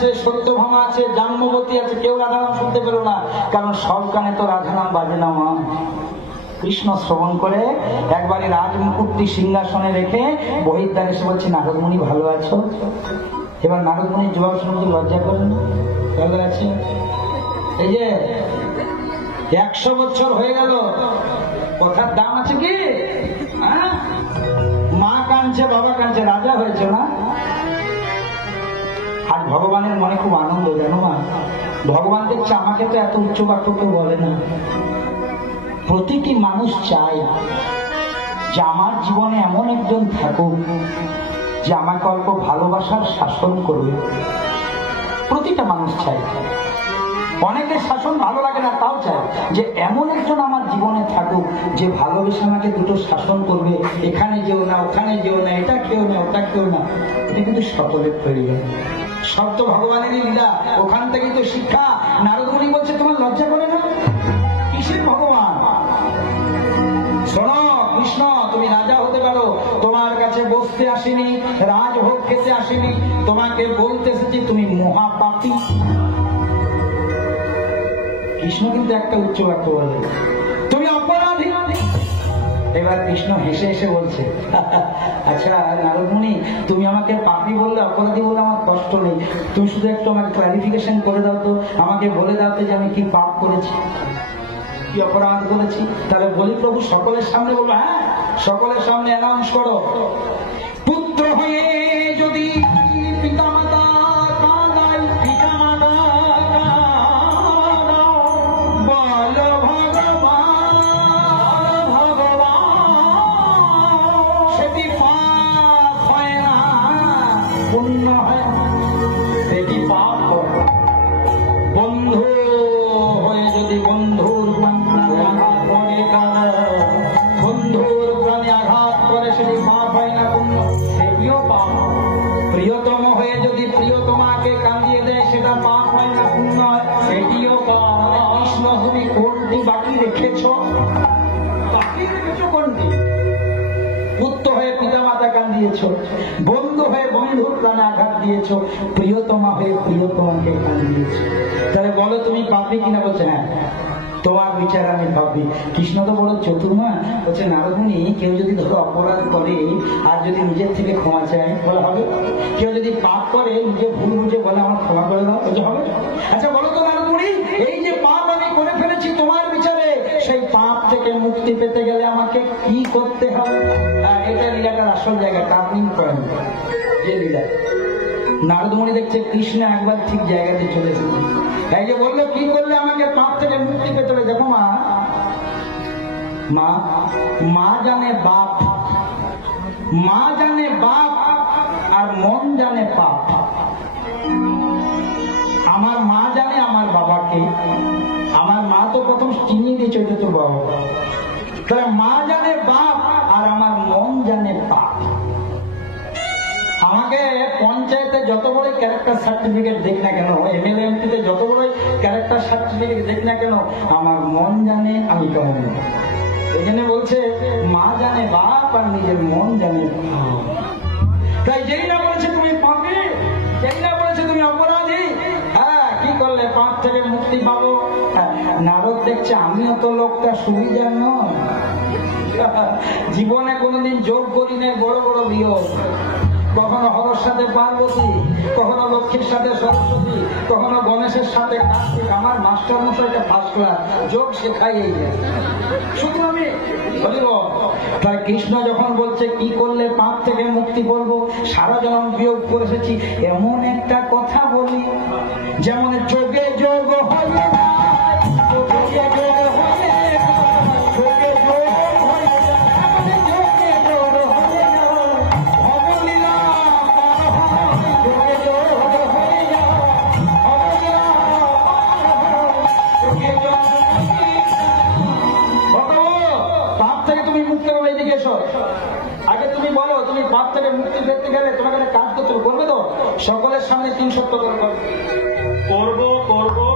আছে, সত্যভামা আছে, জাহ্নবতী আছে, কেউ রাধা নাম শুনতে পেল না, কারণ সব কানে তো রাধা নাম বাজে না মা। কৃষ্ণ শ্রবণ করে একবারে রাজমুকুটটি সিংহাসনে রেখে বহির্দ্বার এসে বলছে, নারদমুনি ভালো আছো? এবার নারদমুনির জবাব শুনে লজ্জা করেন, ভালো আছে। এই যে 100 বছর হয়ে গেল, কথার দাম আছে কি? মা কাঁদছে, বাবা কাঁদছে, রাজা হয়েছে না? আর ভগবানের মনে খুব আনন্দ, জানো মা? ভগবান দেখছে আমাকে তো এত উচ্চ বাক্য কেউ বলে না। প্রতিটি মানুষ চায় যে আমার জীবনে এমন একজন থাকুক যে আমাকে অল্প ভালোবাসার শাসন করবে। প্রতিটা মানুষ চায়। অনেকের শাসন ভালো লাগে না, তাও চায় যে এমন একজন আমার জীবনে থাকুক যে ভালোবেসে আমাকে দুটো শাসন করবে, এখানে যেও না, ওখানে যেও না, এটা কেউ না, ওটা কেউ না। এটা কিন্তু সকলের প্রয়োজন। সব তো ভগবানেরই লীলা, ওখান থেকেই তো শিক্ষা। নারদমুনি বলছে, তোমার লজ্জা করে না? কিসের ভগবান? শোনো কৃষ্ণ, তুমি রাজা হতে পারো, তোমার কাছে বসতে আসিনি, রাজভোগ খেতে আসিনি, তোমাকে বলতে এসেছি তুমি মহাপাপী। কৃষ্ণ কিন্তু একটা উচ্চ বাক্য বলে, তুমি অপরাধী। এবার কৃষ্ণ হেসে হেসে বলছে, আচ্ছা নারদমুনি, তুমি আমাকে পাপী বললে, অপরাধী বললে আমার কষ্ট নেই, তুমি শুধু একটু আমাকে ক্লারিফিকেশন করে দাও তো, আমাকে বলে দাও তো যে আমি কি পাপ করেছি, কি অপরাধ করেছি। তাহলে বলি প্রভু সকলের সামনে বলবো? হ্যাঁ, সকলের সামনে অ্যানাউন্স করো, পুত্র হয়ে যদি পিতা মাতা কাঁদাই, পিতা মাতা বল ভগবান, সেটি পাপ হয় না, পুণ্য হয়, সেটি পাপ হয়। বন্ধু হয়ে যদি বন্ধুর বন্ধুর প্রাণে আঘাত করে, সেটি পাপ হয় না, পুণ্য, সেটিও পাপ। প্রিয়তম হয়ে যদি প্রিয়তমাকে কাঁদিয়ে দেয়, সেটা পাপ হয় না, পুণ্য, সেটিও পাপ। কৃষ্ণ, তুমি কোনটি বাকি রেখেছ? বাকি রেখেছ কোনটি? পুত্র হয়ে পিতা মাতা কাঁদিয়েছ, বন্ধু হয়ে বন্ধুর প্রাণে আঘাত দিয়েছ, প্রিয়তমা হয়ে প্রিয়তমাকে কাঁদিয়েছ। তাহলে বলো তুমি পাপী কিনা? বলছে হ্যাঁ, তোমার বিচার আমি পাপী। কৃষ্ণ তো বড় চতুর্মা, বলছে নারদমুনি, কেউ যদি ধরো অপরাধ করে আর যদি নিজের থেকে ক্ষমা চায়, বলে হবে? কেউ যদি পাপ করে নিজে ভুল বুঝে বলে আমার ক্ষমা করে দাও, বলছে হবে? আচ্ছা বলো তো নারদমুনি, এই যে পাপ আমি করে ফেলেছি তোমার বিচারে, সেই পাপ থেকে মুক্তি পেতে গেলে আমাকে কি করতে হবে? এটা লীলাটার আসল জায়গা, টার্নিং পয়েন্ট যে লীলা। নারদমুনি দেখছে কৃষ্ণ একবার ঠিক জায়গাতে চলে এসেছে। এই যে বললো কি করলে আমাকে পাপ থেকে মুক্তি পেতে হবে। দেখো মা, মা জানে বাপ, মা জানে বাপ, আর মন জানে পাপ। আমার মা জানে আমার বাবাকে, আমার মা তো প্রথম চিনিয়ে দিয়েছে, ওটা তোর বাবা। তাহলে মা জানে বাপ আর আমার মন জানে পাপ। আমাকে পঞ্চায়েতে যত বড় ক্যারেক্টার সার্টিফিকেট দেখ না কেন, এমএলএ এমপিতে যত বড় ক্যারেক্টার সার্টিফিকেট দেখ না কেন, আমার মন জানে আমি কেমন। ওই জন্য বলছে মা জানে বাপ আর নিজের মন জানে। তাই যেই না বলেছে তুমি পাপী, যেই না বলেছে তুমি অপরাধী, হ্যাঁ কি করলে পাপ থেকে মুক্তি পাবো। নারদ দেখছে আমিও তো লোকটা সুবিধার নয়, জীবনে কোনোদিন যোগ করি নাই বড় বড় বিয়োগ। কখনো হরর সাথে পার্বতী, কখনো লক্ষ্মীর সাথে সরস্বতী, কখনো গণেশের সাথে কার্তিক। আমার মাস্টার মশাইটা ফার্স্ট ক্লাস, যোগ শেখাই এই যায় শুধু আমি বলিব। তাই কৃষ্ণ যখন বলছে কি করলে পাপ থেকে মুক্তি করবো, সারা জন্ম বিয়োগ করে এসেছি, এমন একটা কথা বলি যেমন যোগে যোগ হয় না, যোগে যোগ হয় না, যোগে যোগ আগে তুমি বলো, তুমি পাপ থেকে মুক্তি পেতে গেলে তোমাকে কাজ করতে করবে তো? সকলের সামনে 3 সপ্তাহ করবো করবো করবো।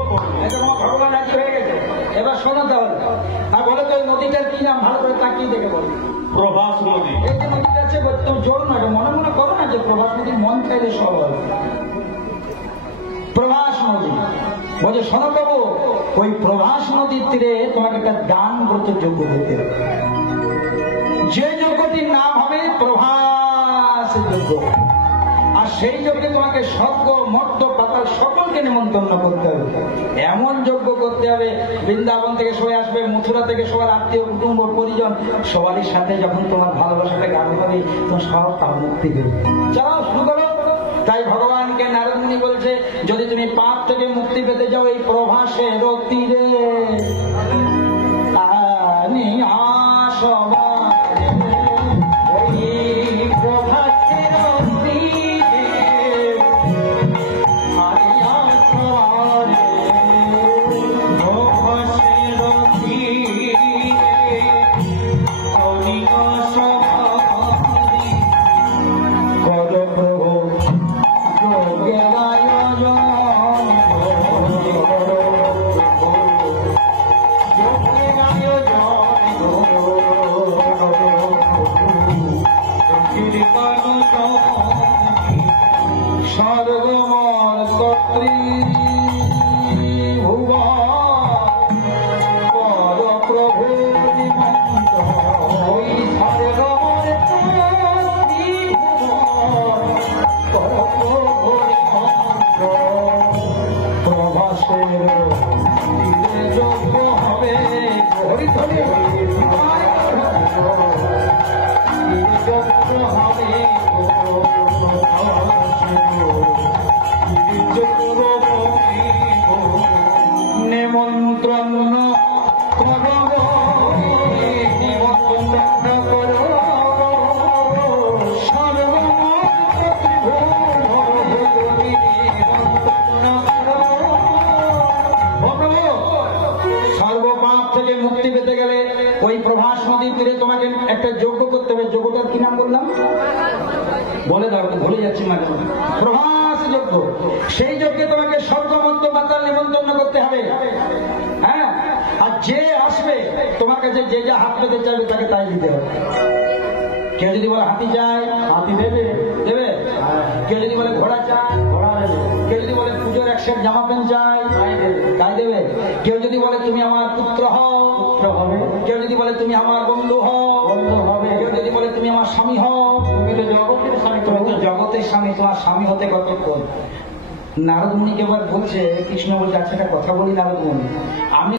এটা তোমার ভগবান রাজি হয়ে গেছে। এবার শোনো তাহলে, আর বলো তো ওই নদীটার কি নাম? ভালো করে তাকিয়ে দেখে বলো। প্রভাস নদী। এই যে নদীটা আছে, তুমি জোর না, মনে মনে করো না যে প্রভাস নদী, মন চাইলে সব হয়। বলছে শোনো বাবু, ওই প্রভাস নদীর তীরে তোমাকে একটা দান ব্রত যজ্ঞ করতে হবে। যে যজ্ঞটির নাম হবে প্রভাস যজ্ঞ। আর সেই যজ্ঞে তোমাকে স্বর্গ মর্ত পাতাল সকলকে নিমন্ত্রণ করতে হবে। এমন যজ্ঞ করতে হবে, বৃন্দাবন থেকে সবাই আসবে, মথুরা থেকে সবার আত্মীয় কুটুম্ব পরিজন সবারই সাথে যখন তোমার ভালোবাসাটা গান হবে, তোমার সব তার মুক্তি দেবে। চলো শুরু করো। তাই ভগবানকে নারদ মুনি বলছে, যদি তুমি পাপ থেকে মুক্তি পেতে যাও এই প্রভাসের তীরে একটা যজ্ঞ করতে হবে। যজ্ঞটার কি নাম বললাম বলে দাও, ভুলে যাচ্ছি মাঝে মাঝে। প্রভাস যজ্ঞ। সেই যজ্ঞে তোমাকে স্বর্গমন্ত পাতাল নিমন্ত্রণ করতে হবে। হ্যাঁ, আর যে আসবে তোমার কাছে যে যা হাত পেতে চাইবে তাকে তাই দিতে হবে। কেউ যদি বলে হাতি চাই, হাতি দেবে দেবে। কেউ যদি বলে ঘোড়া চাই, ঘোড়া দেবে। কেউ যদি বলে পুজোর এক সেট জামা প্যান্ট চাই, তাই দেবে। কেউ যদি বলে তুমি আমার পুত্র হও, পুত্র হবে। কেউ যদি বলে তুমি আমার বন্ধু হও, বন্ধু হবে। কেউ যদি বলে তুমি আমার স্বামী হও, তুমি তো জগতের স্বামী, তুমি তো জগতের স্বামী, তোমার স্বামী হতে কতক্ষণ। নারদ মুনিকে এবার বলছে, কৃষ্ণ বলছে, আচ্ছা একটা কথা বলি নারদ মুনি, আমি